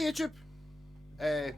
Hey YouTube! Uh,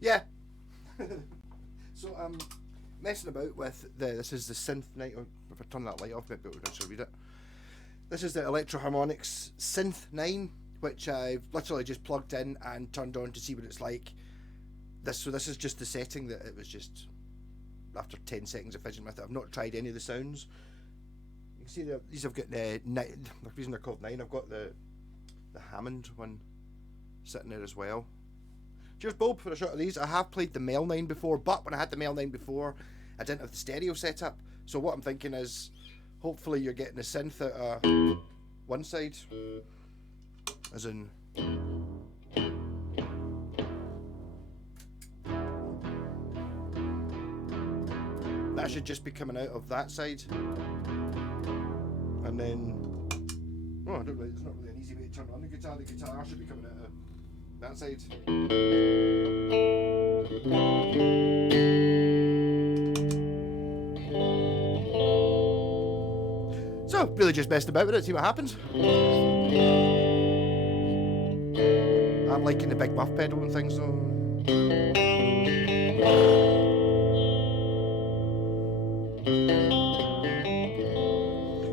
yeah. So I'm messing about with this is the SYNTH-9. Oh, if I turn that light off, maybe we'll actually read it. This is the Electro-Harmonix SYNTH-9, which I've literally just plugged in and turned on to see what it's like. So this is just the setting that it was just after 10 seconds of fidgeting with it. I've not tried any of the sounds. You can see these have got the reason they're called 9. I've got the Hammond one sitting there as well. Cheers, Bob, for a shot of these. I have played the Mel 9 before, but when I had the Mel 9 before, I didn't have the stereo set up. So what I'm thinking is, hopefully you're getting a synth out of one side, as in... that should just be coming out of that side. And then... oh, I don't really, there's not really an easy way to turn on the guitar. The guitar should be coming out of that side. So, really just messed about with it, see what happens. I'm liking the big muff pedal and things though.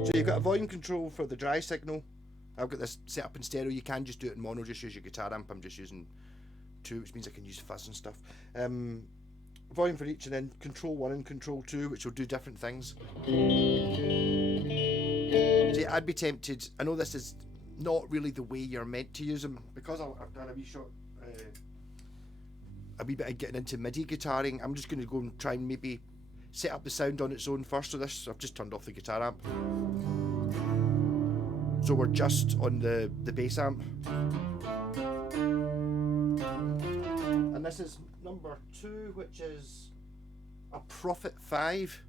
So you've got a volume control for the dry signal. I've got this set up in stereo. You can just do it in mono, just use your guitar amp. I'm just using 2, which means I can use fuzz and stuff. Volume for each, and then control 1 and control 2, which will do different things. See, I'd be tempted, I know this is not really the way you're meant to use them, because I've done a wee shot, a wee bit of getting into MIDI guitaring. I'm just going to go and try and maybe set up the sound on its own first. So this, I've just turned off the guitar amp. So we're just on the bass amp. And this is number 2, which is a Prophet 5.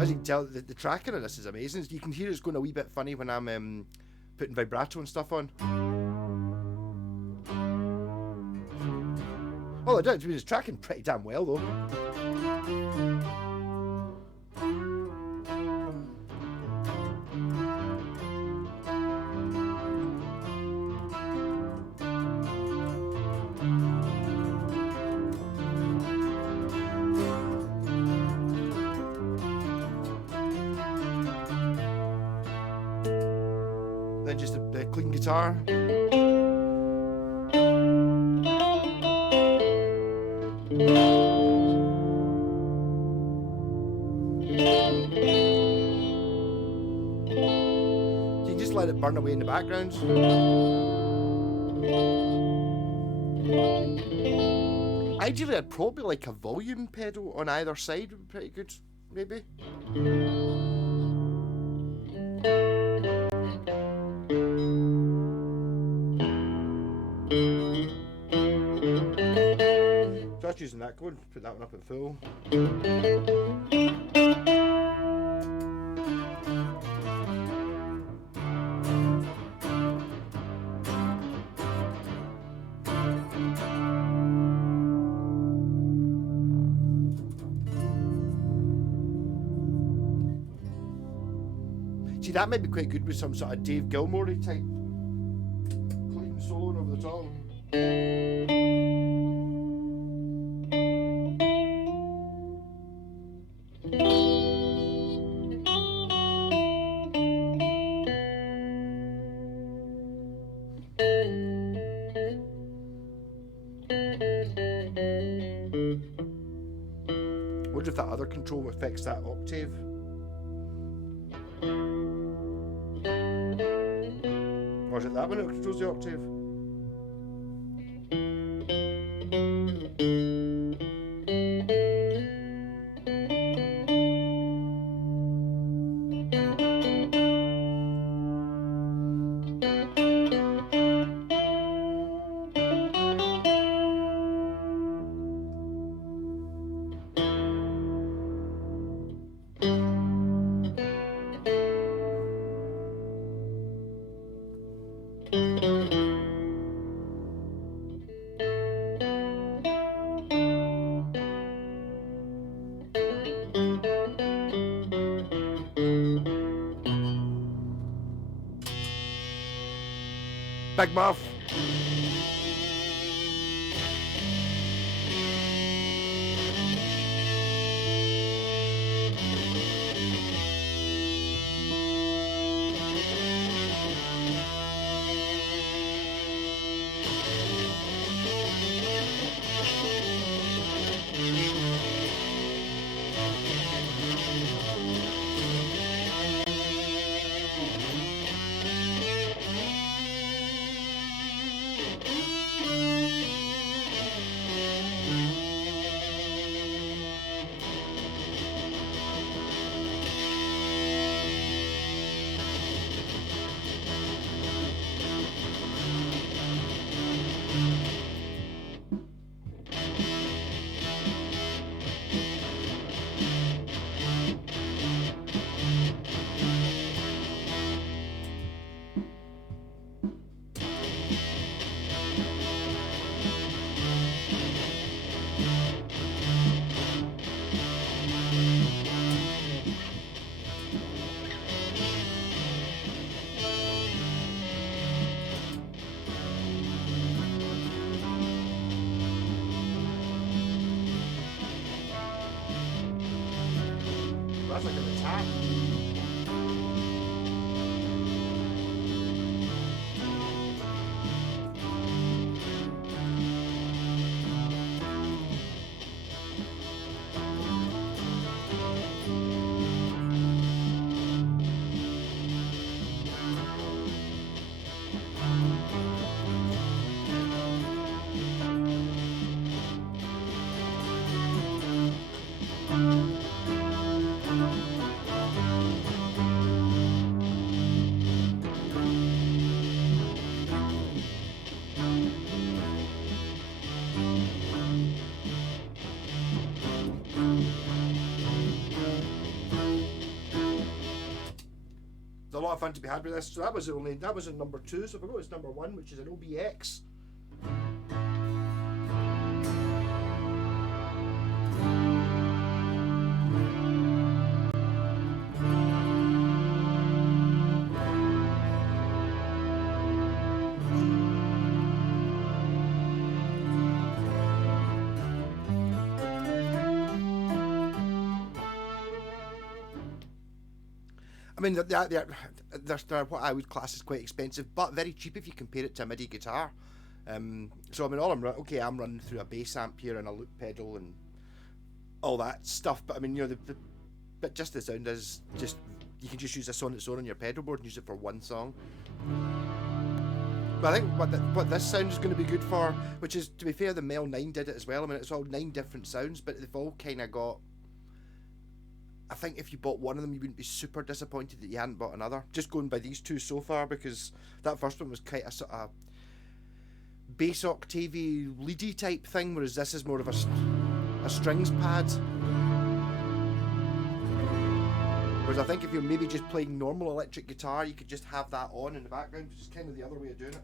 As you can tell, the tracking of this is amazing. You can hear it's going a wee bit funny when I'm putting vibrato and stuff on. Well, it does. It's tracking pretty damn well, though. Then just the clean guitar. You can just let it burn away in the background. Ideally, I'd probably like a volume pedal on either side would be pretty good, maybe. Just using that code, put that one up at full. See, that might be quite good with some sort of Dave Gilmour-y type clean solo over the top. I wonder if that other control affects that octave. Or is it that one that controls the octave? Big muff. That's like an attack. A lot of fun to be had with this. So that was in number 2. So if I go to number 1, which is an OBX. I mean, they're what I would class as quite expensive, but very cheap if you compare it to a MIDI guitar. So I mean, I'm running through a bass amp here and a loop pedal and all that stuff. But I mean, but just the sound is just, you can just use this on its own on your pedal board and use it for one song. But I think what this sound is going to be good for, which is, to be fair, the Mel 9 did it as well. I mean, it's all 9 different sounds, but they've all kind of got. I think if you bought one of them, you wouldn't be super disappointed that you hadn't bought another. Just going by these two so far, because that first one was quite a sort of bass octavey, leady type thing, whereas this is more of a strings pad. Whereas I think if you're maybe just playing normal electric guitar, you could just have that on in the background, which is kind of the other way of doing it.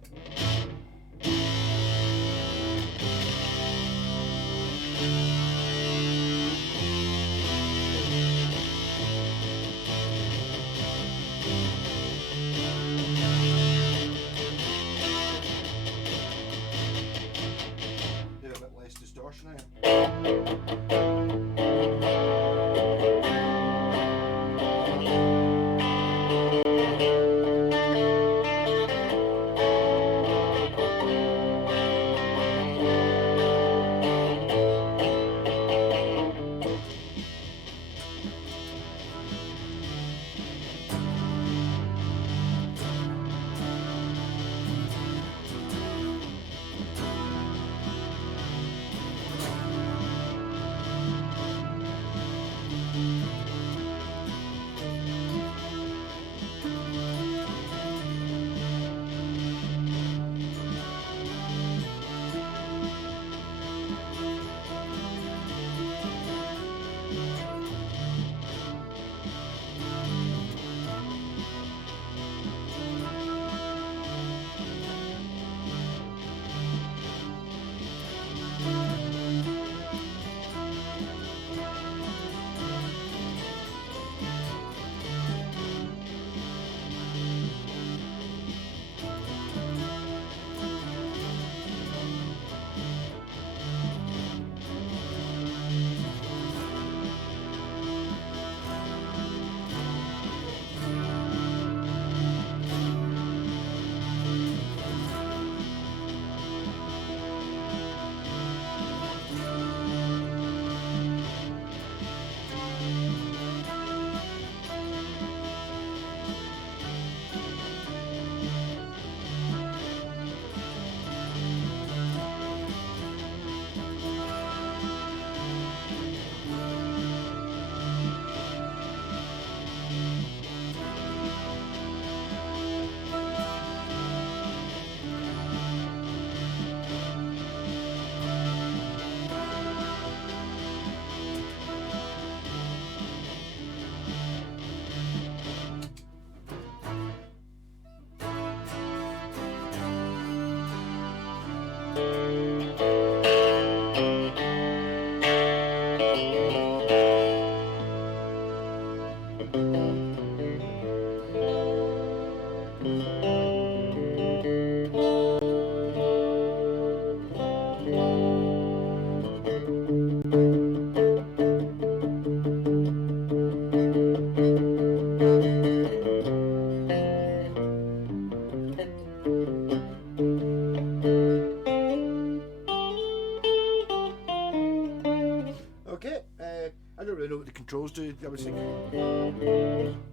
I don't really know what the controls do, I would say.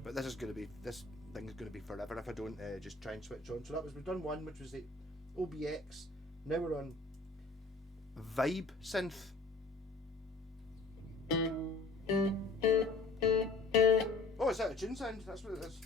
But this thing is going to be forever if I don't just try and switch on. So we've done one, which was the OBX. Now we're on Vibe Synth. Oh, is that a tune sound? That's what it is.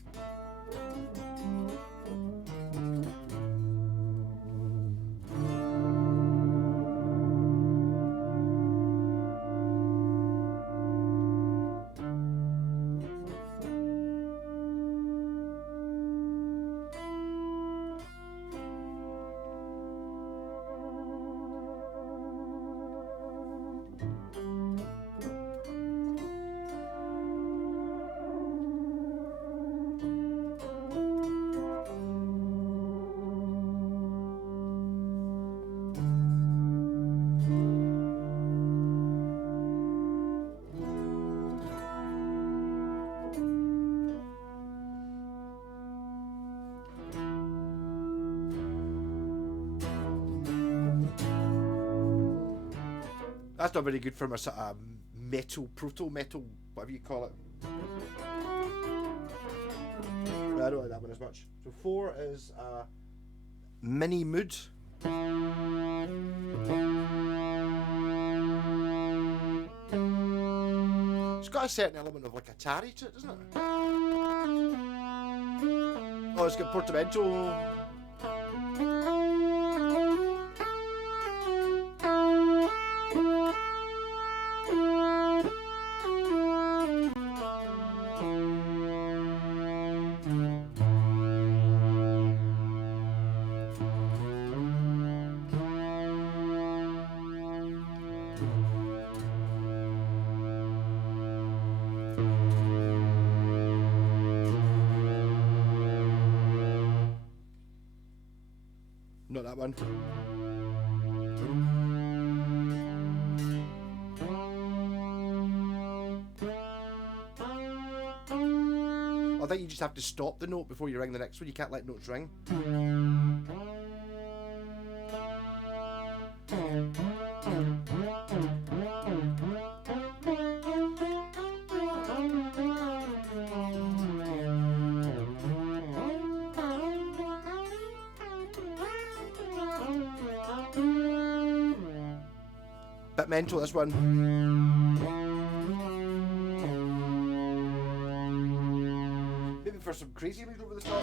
That's not very good for my sort of metal, proto-metal, whatever you call it. I don't like that one as much. So 4 is Mini Mood. It's got a certain element of like Atari to it, doesn't it? Oh, it's got portamento. Not that one. I think you just have to stop the note before you ring the next one. You can't let notes ring. Bit mental, this one. Maybe for some crazy mood over the top.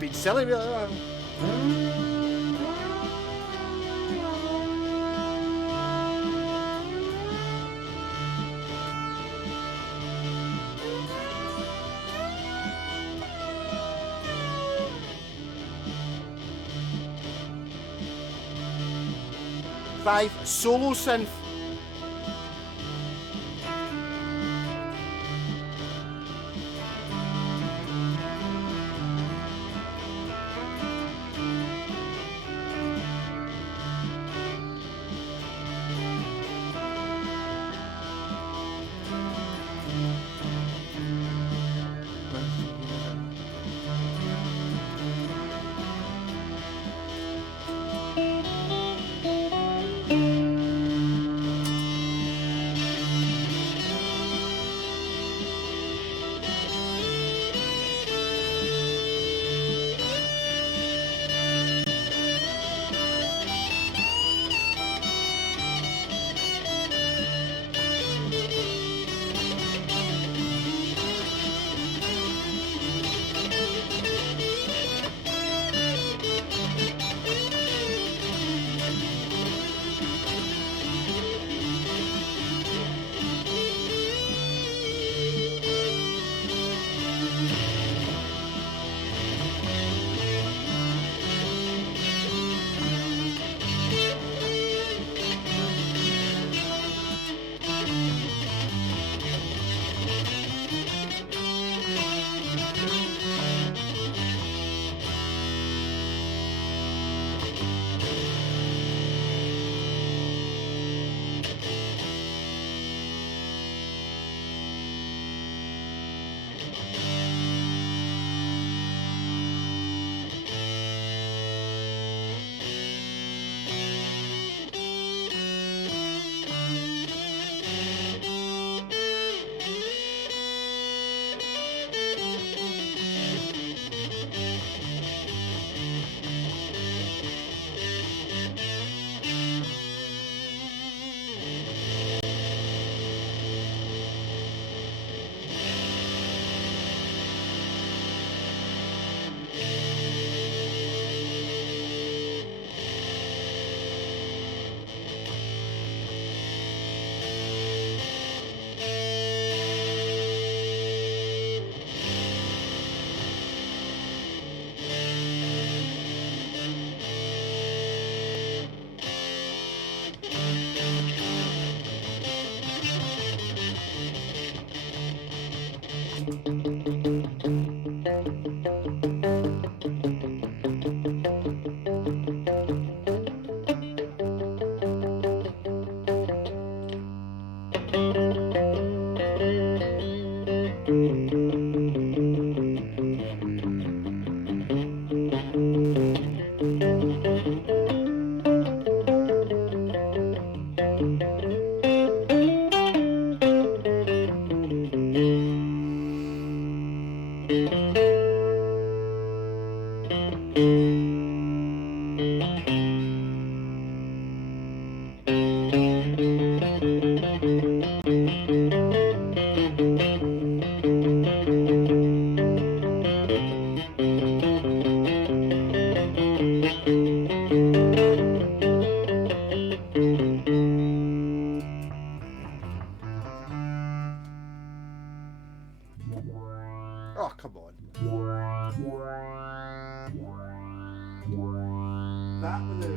Been silly, really. Five, solo synth. come on. That one there.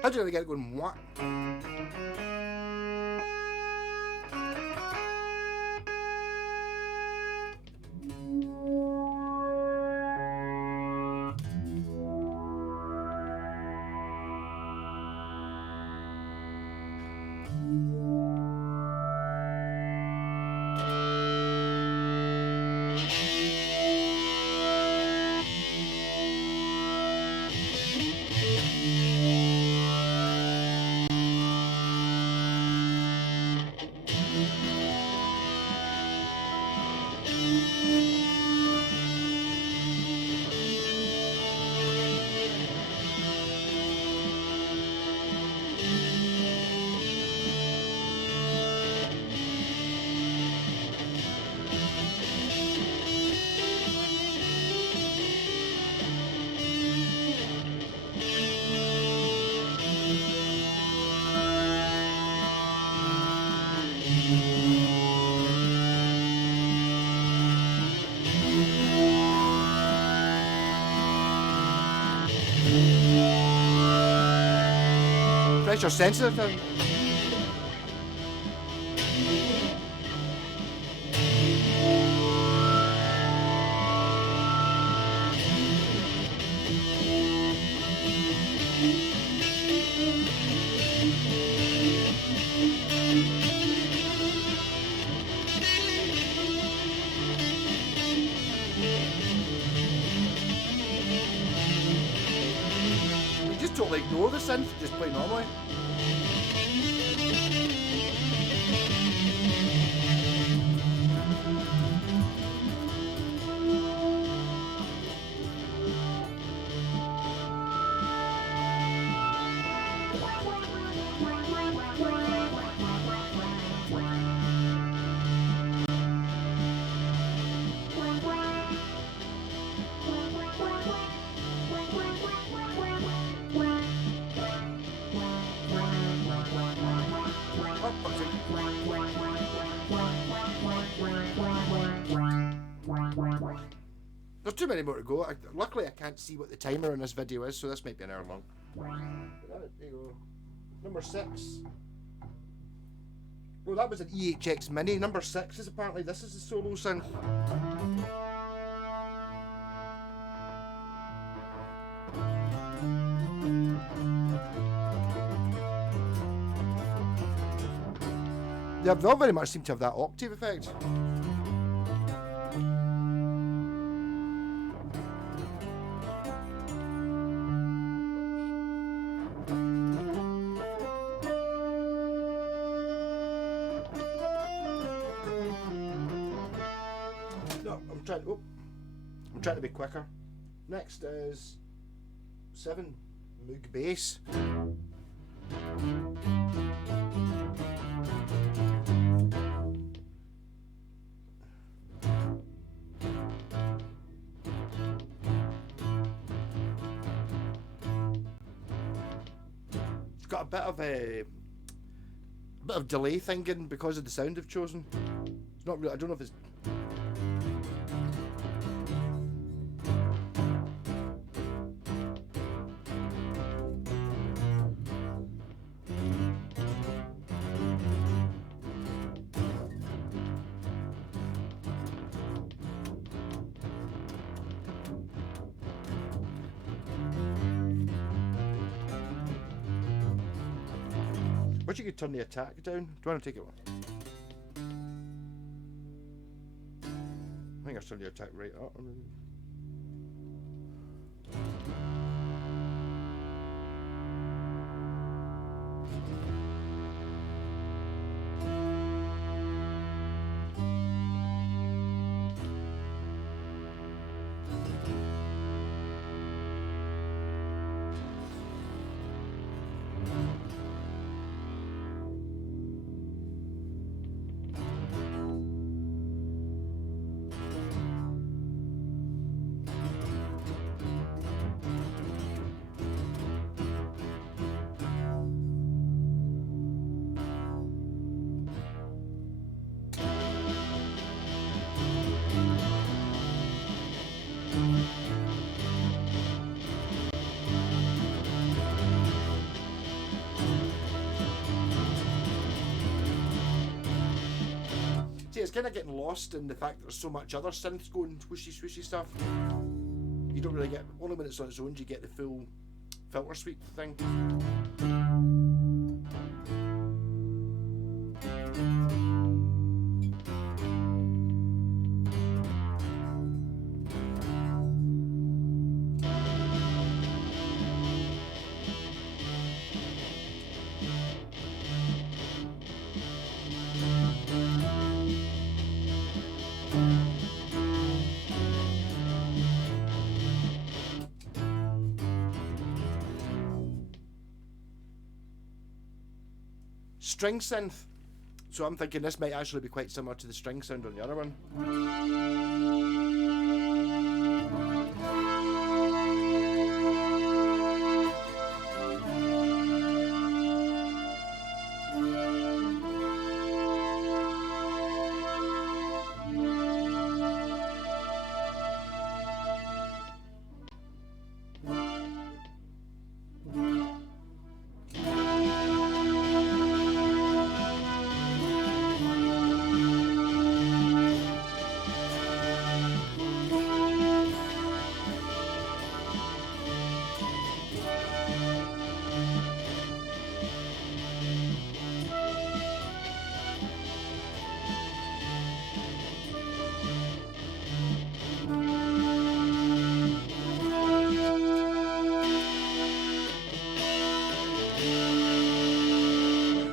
How do I get it going? What? Pressure sensitive then. You just totally ignore the synth, just play normally. There's too many more to go. Luckily I can't see what the timer on this video is, so this might be an hour long. There you go. Number 6. Oh, that was an EHX Mini. Number 6 is apparently this is the solo synth. Yeah, they all very much seem to have that octave effect. I'm trying to be quicker. Next is 7 moog bass. It's got a bit of delay thinking because of the sound I've chosen. It's not really. I don't know if it's. Wish you could turn the attack down. Do you want to take it one? I think I've turned the attack right up. It's kind of getting lost in the fact that there's so much other synths going swooshy swooshy stuff. You don't really get, only when it's on its own do you get the full filter sweep thing. String synth. So I'm thinking this might actually be quite similar to the string sound on the other one.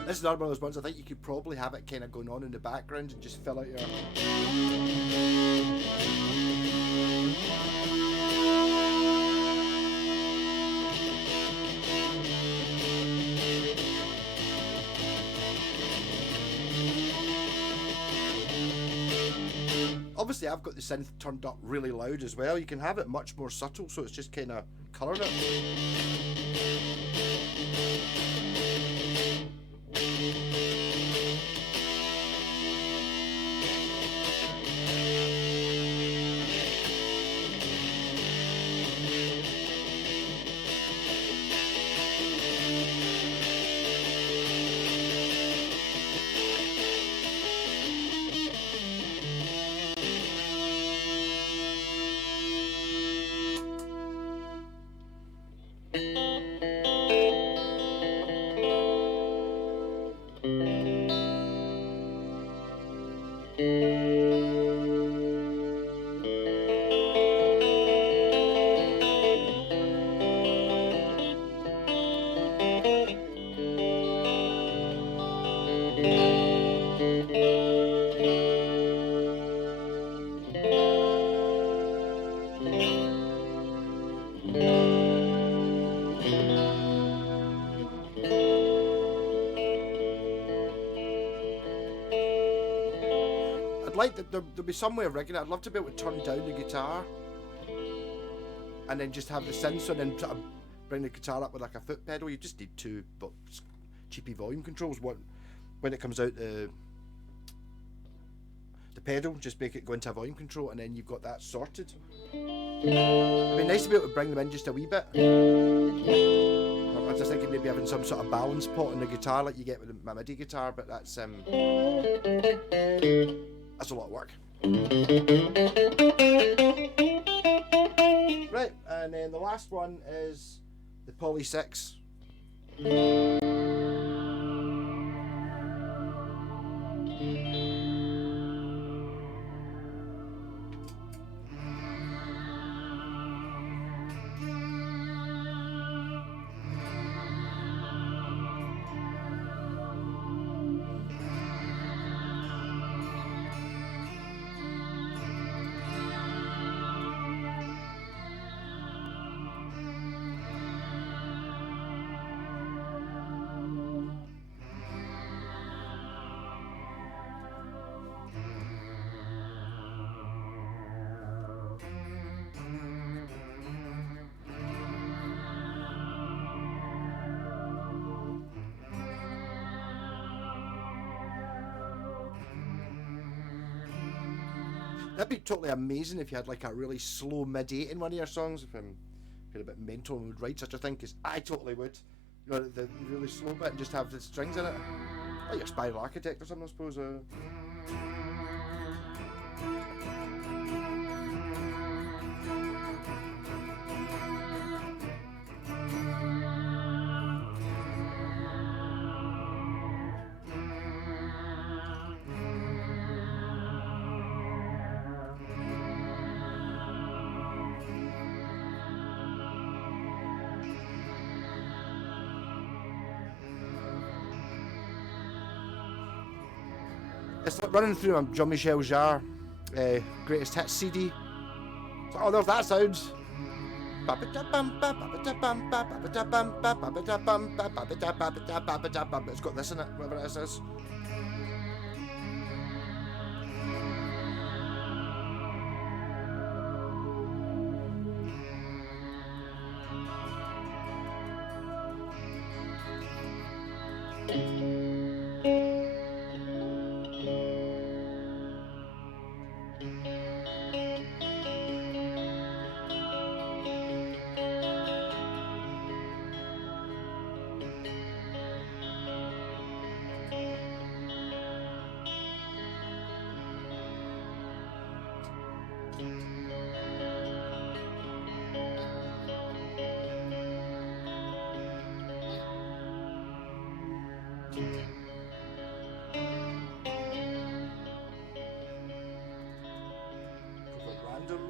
This is another one of those ones I think you could probably have it kind of going on in the background and just fill out your... Obviously I've got the synth turned up really loud as well. You can have it much more subtle, so it's just kind of colouring it. I'd like that there'll be some way of rigging it. I'd love to be able to turn down the guitar and then just have the synths on and sort of bring the guitar up with like a foot pedal. You just need two cheapy volume controls. When it comes out the pedal, just make it go into a volume control, and then you've got that sorted. It'd be nice to be able to bring them in just a wee bit. I was just thinking maybe having some sort of balance pot on the guitar like you get with my MIDI guitar, but that's a lot of work. Right, and then the last one is the Poly 6. That'd be totally amazing if you had like a really slow mid-8 in one of your songs. If you're a bit mental and would write such a thing, because I totally would. You know, the really slow bit and just have the strings in it. Like your Spiral Architect or something, I suppose. It's like running through my Jean-Michel Jarre Greatest Hits CD. So, oh, there's that sound. It's got this in it, whatever it is. Random.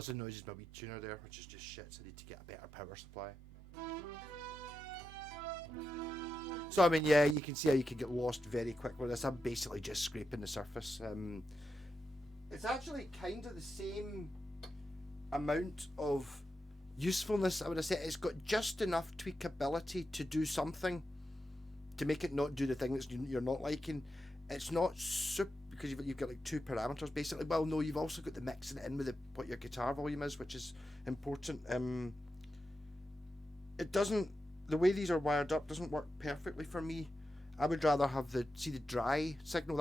buzzing noise is my weed tuner there, which is just shit, so I need to get a better power supply. So I mean, yeah, you can see how you can get lost very quickly with this. I'm basically just scraping the surface. It's actually kind of the same amount of usefulness, I would have said. It's got just enough tweakability to do something, to make it not do the thing that you're not liking. It's not super, because you've got like 2 parameters basically. Well, no, you've also got the mixing it in with what your guitar volume is, which is important. It doesn't, the way these are wired up doesn't work perfectly for me. I would rather have the dry signal.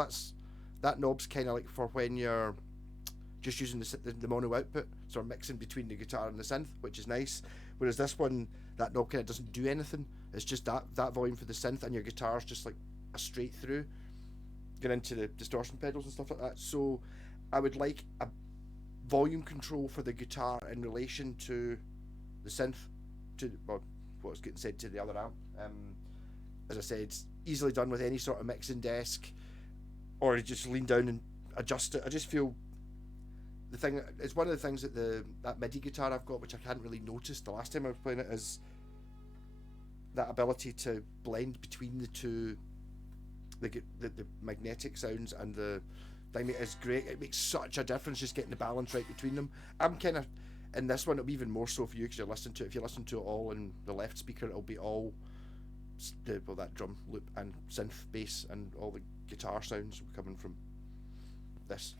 That knob's kind of like for when you're just using the mono output, sort of mixing between the guitar and the synth, which is nice. Whereas this one, that knob kind of doesn't do anything. It's just that volume for the synth, and your guitar's just like a straight through, get into the distortion pedals and stuff like that. So I would like a volume control for the guitar in relation to the synth, to what's getting said to the other amp. As I said, it's easily done with any sort of mixing desk, or just lean down and adjust it. I just feel the thing, it's one of the things that that MIDI guitar I've got, which I hadn't really noticed the last time I was playing it, is that ability to blend between the two, the magnetic sounds and the thing is great. It makes such a difference just getting the balance right between them. I'm kind of, in this one it'll be even more so for you, because you're listening to it. If you listen to it all in the left speaker, it'll be all that drum loop and synth bass, and all the guitar sounds coming from this.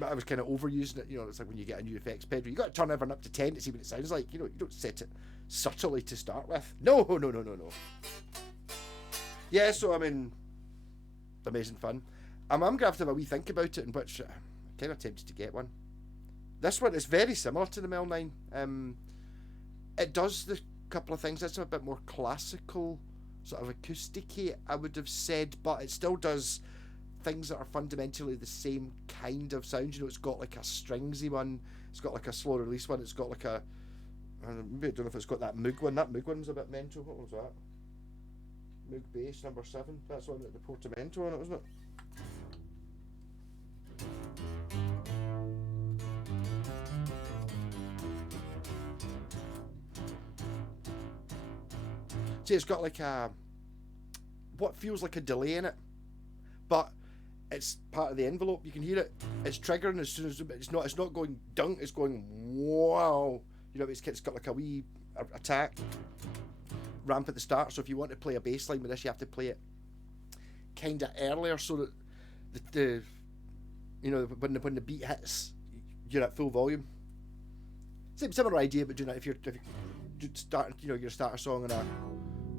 But I was kind of overusing it. You know, it's like when you get a new effects pedal, you got to turn everything up to 10 to see what it sounds like. You know, you don't set it subtly to start with. No. Yeah, so I mean, amazing fun. I'm going to have to have a wee think about it, in which I'm kind of tempted to get one. This one is very similar to the Mel-9. It does the couple of things. It's a bit more classical, sort of acoustic-y, I would have said, but it still does things that are fundamentally the same kind of sound. You know, it's got like a stringsy one, it's got like a slow release one, it's got like a, maybe I don't know if it's got that Moog one. That Moog one's a bit mental. What was that? Moog bass number 7. That's the one with the portamento on it, wasn't it? See, it's got like a, what feels like a delay in it, but it's part of the envelope. You can hear it. It's triggering as soon as it's not going dunk. It's going wow. You know, it's got like a wee attack ramp at the start. So if you want to play a bass line with this, you have to play it kind of earlier, so that the you know, when the beat hits, you're at full volume. Similar idea, but doing that if you're starting, you know, you start a song and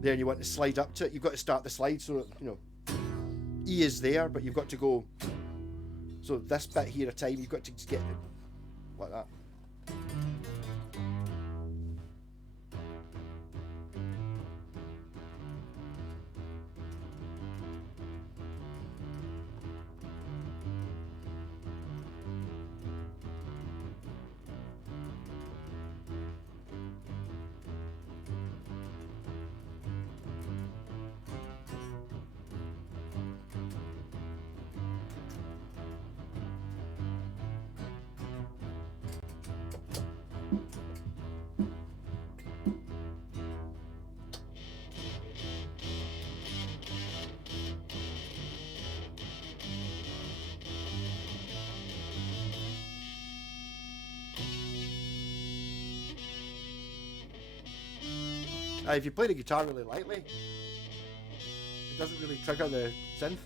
then you want to slide up to it, you've got to start the slide so that, you know, E is there, but you've got to go, so this bit here a time, you've got to just get it like that. If you play the guitar really lightly, it doesn't really trigger the synth.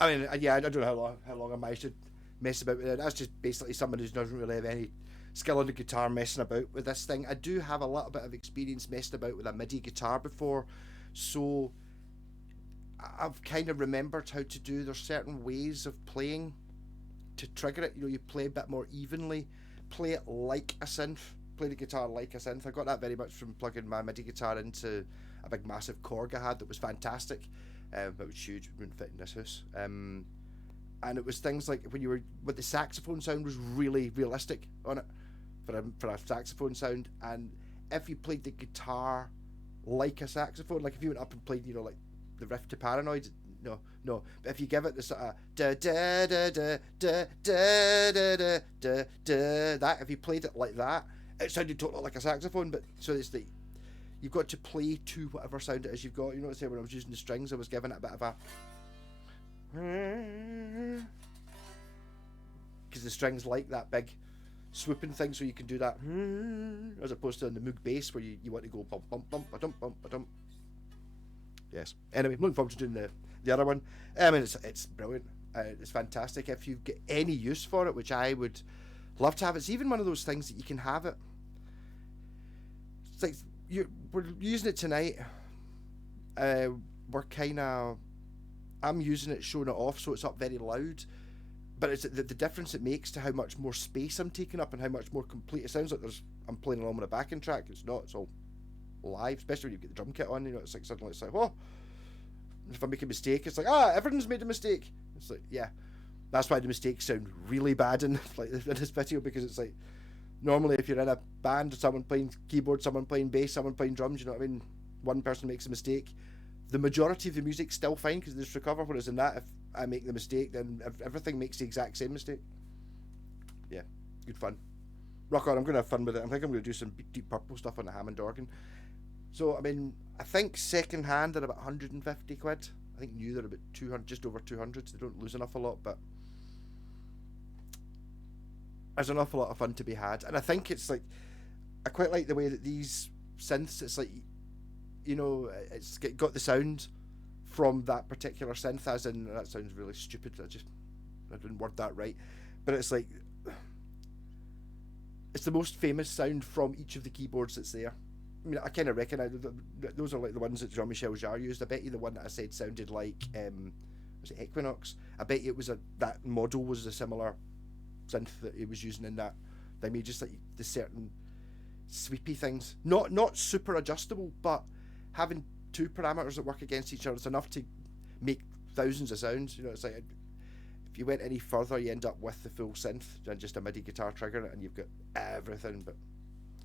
I mean, yeah, I don't know how long I managed to mess about with it. That's just basically someone who doesn't really have any skill on the guitar messing about with this thing. I do have a little bit of experience messing about with a MIDI guitar before, so I've kind of remembered how to do. There's certain ways of playing to trigger it. You know, you play a bit more evenly, play it like a synth, play the guitar like a synth. I got that very much from plugging my MIDI guitar into a big massive Korg I had that was fantastic, but it was huge. It wouldn't fit in this house. And it was things like when you were with the saxophone sound was really realistic on it for a saxophone sound, and if you played the guitar like a saxophone, like if you went up and played, you know, like the riff to Paranoid, no, but if you give it the sort of da da da da da da da da da da, that, if you played it like that, it sounded totally like a saxophone. But so it's the, you've got to play to whatever sound it is you've got. You know what I'm saying? When I was using the strings, I was giving it a bit of a, because the strings like that big swooping thing, so you can do that as opposed to on the Moog bass where you want to go bump bump bump ba dump bump ba dump. Yes. Anyway, I'm looking forward to doing the other one. I mean, it's brilliant. It's fantastic. If you get any use for it, which I would love to have, it's even one of those things that you can have it. It's like we're using it tonight. We're kind of, I'm using it, showing it off, so it's up very loud. But it's the difference it makes to how much more space I'm taking up and how much more complete. It sounds like I'm playing along with a backing track. It's not. It's all live, especially when you get the drum kit on. You know, it's like suddenly it's like, whoa. If I make a mistake, it's like, everyone's made a mistake. It's like, yeah, that's why the mistakes sound really bad in like in this video, because it's like, normally if you're in a band, someone playing keyboard, someone playing bass, someone playing drums, you know what I mean? One person makes a mistake, the majority of the music's still fine because they just recover. Whereas in that, if I make the mistake, then everything makes the exact same mistake. Yeah, good fun. Rock on. I'm gonna have fun with it. I think I'm gonna do some Deep Purple stuff on the Hammond organ. So I mean, I think second hand they're about 150 quid. I think new they're about 200, just over 200. So they don't lose an awful lot, but there's an awful lot of fun to be had. And I think it's like, I quite like the way that these synths, it's like, you know, it's got the sound from that particular synth, as in, that sounds really stupid, I didn't word that right, but it's like, it's the most famous sound from each of the keyboards that's there. I mean, I kind of recognise those are like the ones that Jean-Michel Jarre used. I bet you the one that I said sounded like, was it Equinox? I bet you it was that model was a similar synth that he was using in that. I mean, just like the certain sweepy things, not super adjustable, but having two parameters that work against each other, it's enough to make thousands of sounds. You know, it's like if you went any further, you end up with the full synth and just a MIDI guitar triggering it, and you've got everything. But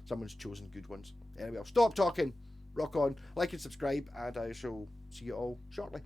someone's chosen good ones. Anyway, I'll stop talking. Rock on, like and subscribe, and I shall see you all shortly.